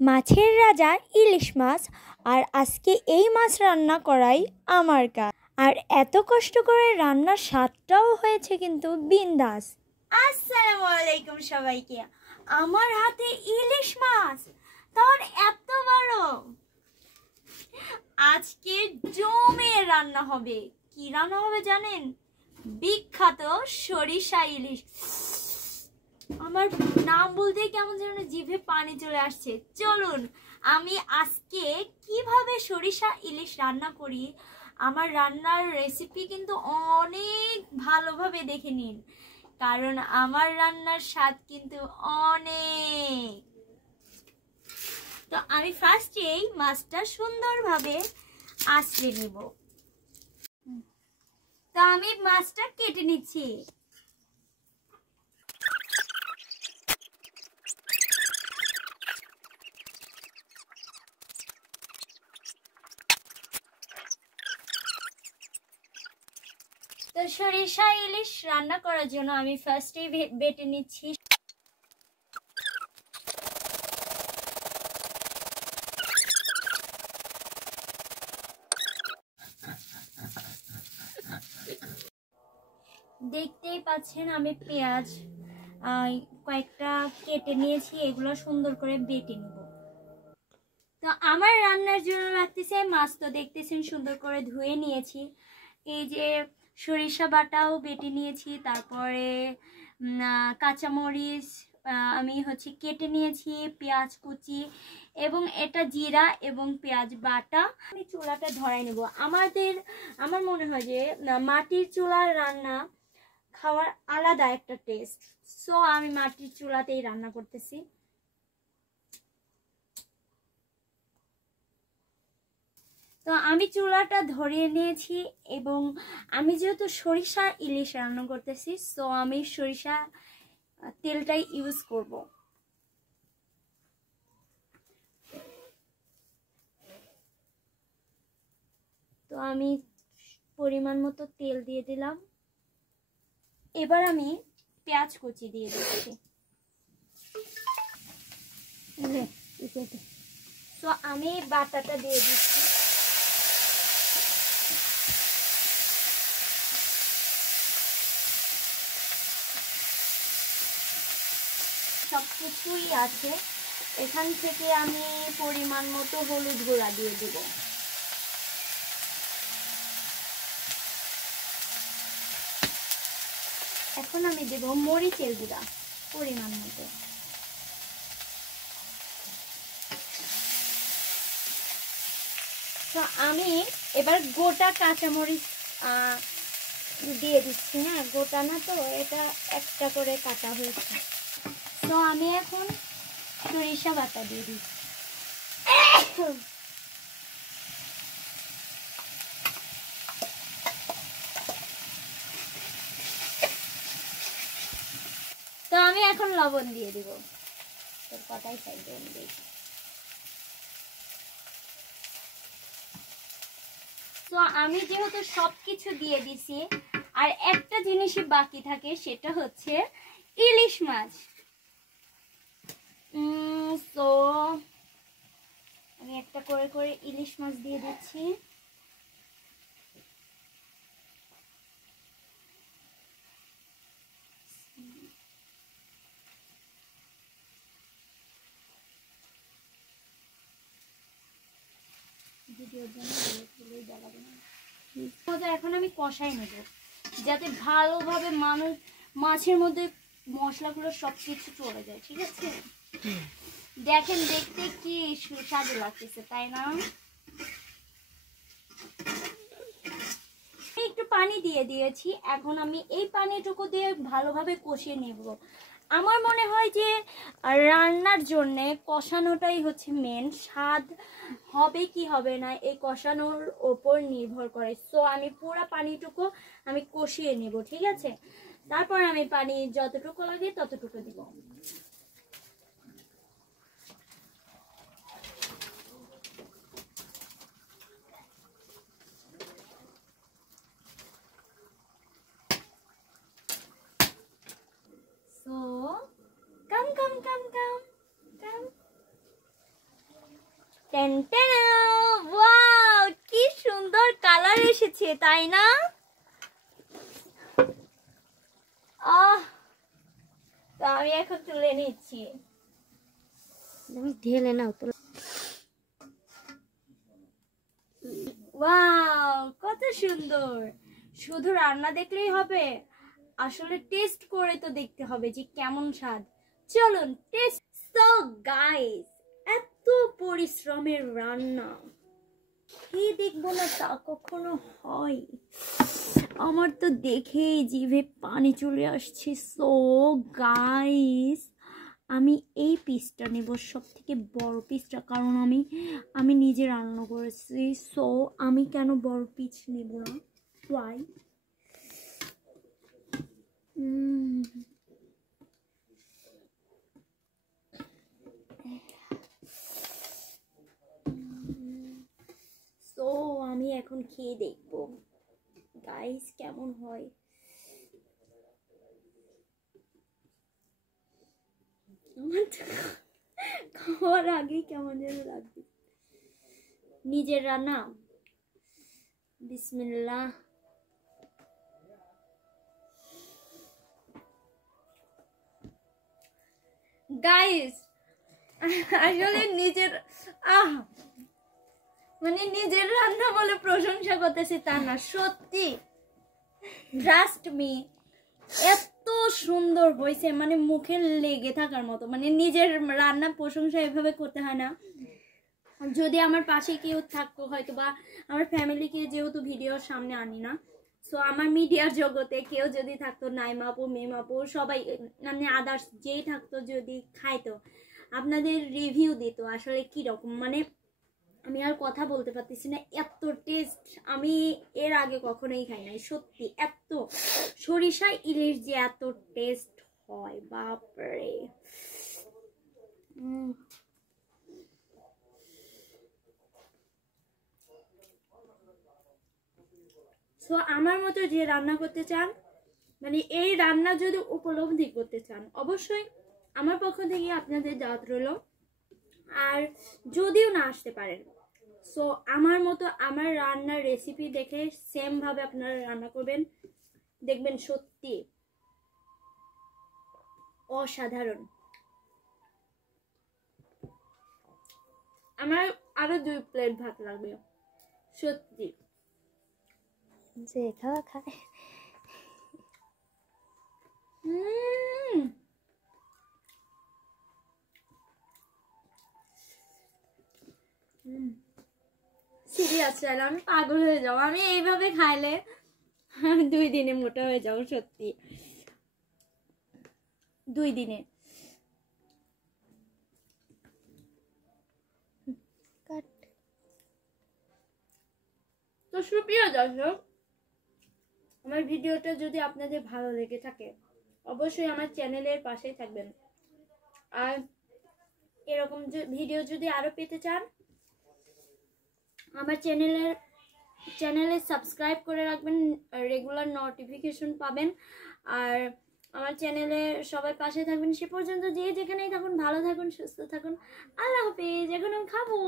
মাছের রাজা ইলিশ মাছ। আর আজকে এই মাছ রান্না করাই আমার কাজ। আর এত কষ্ট করে রান্নার স্বাদটাও হয়েছে কিন্তু বিন্দাস। আসসালামু আলাইকুম সবাইকে। আমার হাতে ইলিশ মাছ, তার এত বড়। আজকে জমে রান্না হবে। কি রান্না হবে জানেন? বিখ্যাত সরিষা ইলিশ। আমার নাম বলতে কেমন যেন জিভে পানি চলে আসছে। চলুন আমি আজকে কিভাবে সরিষা ইলিশ রান্না করি, আমার রান্নার রেসিপি কিন্তু অনেক ভালোভাবে দেখে নিন, কারণ আমার রান্নার স্বাদ কিন্তু অনেক। তো আমি ফার্স্টেই মাছটা সুন্দরভাবে আঁচড়ে নিব। তো আমি মাছটা কেটে নিচ্ছি। তো সরিষা ইলিশ রান্না করার জন্য আমি ফার্স্টেই বেটে নিচ্ছি। দেখতেই পাচ্ছেন আমি পেঁয়াজ কয়েকটা কেটে নিয়েছি, এগুলো সুন্দর করে বেটে নিব। তো আমার রান্নার জন্য লাগতেছে মাছ, তো দেখতেছেন সুন্দর করে ধুয়ে নিয়েছি। এই যে সরিষা বাটাও বেটে নিয়েছি, তারপরে কাঁচামরিচ আমি কেটে নিয়েছি, পেঁয়াজ কুচি এবং এটা জিরা এবং পেঁয়াজ বাটা। আমি চুলাটা ধরাই নেব। আমার মনে হয় যে মাটির চুলার রান্না খাওয়ার আলাদা একটা টেস্ট, সো আমি মাটির চুলাতেই রান্না করতেছি। তো আমি চুলাটা ধরিয়ে নিয়েছি এবং আমি যেহেতু সরিষা ইলিশ রান্না করতেছি, সো আমি সরিষা তেলটাই ইউজ করব। তো আমি পরিমাণ মতো তেল দিয়ে দিলাম। এবার আমি পেঁয়াজ কুচি দিয়ে দিচ্ছি। তো আমি বাটাটা দিয়ে দিচ্ছি। সবকিছুই আছে, এখান থেকে আমি পরিমাণ মতো হলুদ গুঁড়া দিয়ে দেব। এখন আমি দেব মরিচের গুঁড়া পরিমাণ মতো। তো আমি এবার গোটা কাঁচামরিচ দিয়ে দিচ্ছি। হ্যাঁ, গোটা না, তো এটা একটা করে কাটা হয়েছে। তো আমি এখন সরিষা বাটা দিয়ে দিচ্ছি। তো আমি এখন লবণ দিয়ে দিব। তোর কথাই চাই দিই। তো আমি যেহেতু সবকিছু দিয়ে দিছি, আর একটা জিনিসই বাকি থাকে, সেটা হচ্ছে ইলিশ মাছ। তো আমি একটা করে করে ইলিশ মাছ দিয়ে দিচ্ছি। এখন আমি কষাই নেব, যাতে ভালোভাবে মাছের মধ্যে মশলাগুলো সবকিছু চলে যায়। ঠিক আছে, দেখেন দেখতে কি সুস্বাদু লাগতেছে, তাই না? একটু পানি দিয়ে দিয়েছি, এখন আমি এই পানিটুকু দিয়ে ভালোভাবে কষিয়ে নেব। আমার মনে হয় যে রান্নার জন্য কষানোটাই হচ্ছে মেন। স্বাদ হবে কি হবে না এই কষানোর ওপর নির্ভর করে। সো আমি পুরো পানিটুকু আমি কষিয়ে নেব। ঠিক আছে, তারপর আমি পানি যতটুকু লাগে ততটুকু দিব। So, come. Ten ten, wow কি সুন্দর কালার এসেছে তাই না? তো আমি এখন তুলে নিচ্ছি। ঢেলে নাও তো। ওয়াও কত সুন্দর। শুধু রান্না দেখলেই হবে, আসলে টেস্ট করে তো দেখতে হবে যে কেমন স্বাদ। চলুন টেস্ট। সো গাইস, এত পরিশ্রমের রান্না খেয়ে দেখবো না তা কখনো হয়? আমার তো দেখেই জিভে পানি চলে আসছে। সো গাইস, আমি এই পিসটা নেব, সব থেকে বড় পিসটা, কারণ আমি নিজে রান্না করেছি। সো আমি কেন বড় পিস নেব না? ওয়াই? সো আমি এখন খেয়ে দেখবো গাইস কেমন হয়। খাওয়ার আগে কেমন যেন লাগবে। নিজের রান্না, বিসমিল্লাহ। গাইস আসলে নিজের মানে নিজের রান্না বলে প্রশংসা করতেছি তা না, সত্যি ট্রাস্ট মি এত সুন্দর হয়েছে, মানে মুখে লেগে থাকার মতো। মানে নিজের রান্নার প্রশংসা এভাবে করতে হয় না। যদি আমার পাশে কেউ থাকতো, হয়তো বা আমার ফ্যামিলিকে যেহেতু ভিডিওর সামনে আনি না, সো আমার মিডিয়ার জগতে কেউ যদি থাকতো, নাইমা আপু, মেম আপু, সবাই মানে আদার্স যেই থাকতো, যদি খাইতো, আপনাদের রিভিউ দিত আসলে কিরকম, মানে আমি আর কথা বলতে পারতেছি না, এত টেস্ট আমি এর আগে কখনোই খাই নাই। সত্যি এত সরিষা ইলিশ যে এত টেস্ট হয়, বাপরে। সো আমার মতো যে রান্না করতে চান, মানে এই রান্না যদি উপলব্ধি করতে চান, অবশ্যই আমার পক্ষ থেকে আপনাদের দাওয়াত রইল। আর যদিও না আসতে পারেন, সো আমার মতো আমার রান্নার রেসিপি দেখে সেম ভাবে আপনারা রান্না করবেন, দেখবেন সত্যি অসাধারণ। আমার আরো 2 প্লেট ভাত লাগবে, সত্যি। যে খাওয়া খায়। সিরিয়াস, আমি পাগল হয়ে যাবো। আমি এইভাবে খাইলে 2 দিনে মোটা হয়ে যাবো, সত্যি 2 দিনে। তো সুপ্রিয় দর্শক, আমার ভিডিওটা যদি আপনাদের ভালো লেগে থাকে, অবশ্যই আমার চ্যানেলের পাশেই থাকবেন। আর এরকম ভিডিও যদি আরো পেতে চান, আমার চ্যানেলে সাবস্ক্রাইব করে রাখবেন, রেগুলার নোটিফিকেশন পাবেন। আর আমার চ্যানেলে সবাই পাশে থাকবেন। সে পর্যন্ত যে যেখানেই থাকুন, ভালো থাকুন, সুস্থ থাকুন। আল্লাহ হাফেজ। এখন আমি খাবো।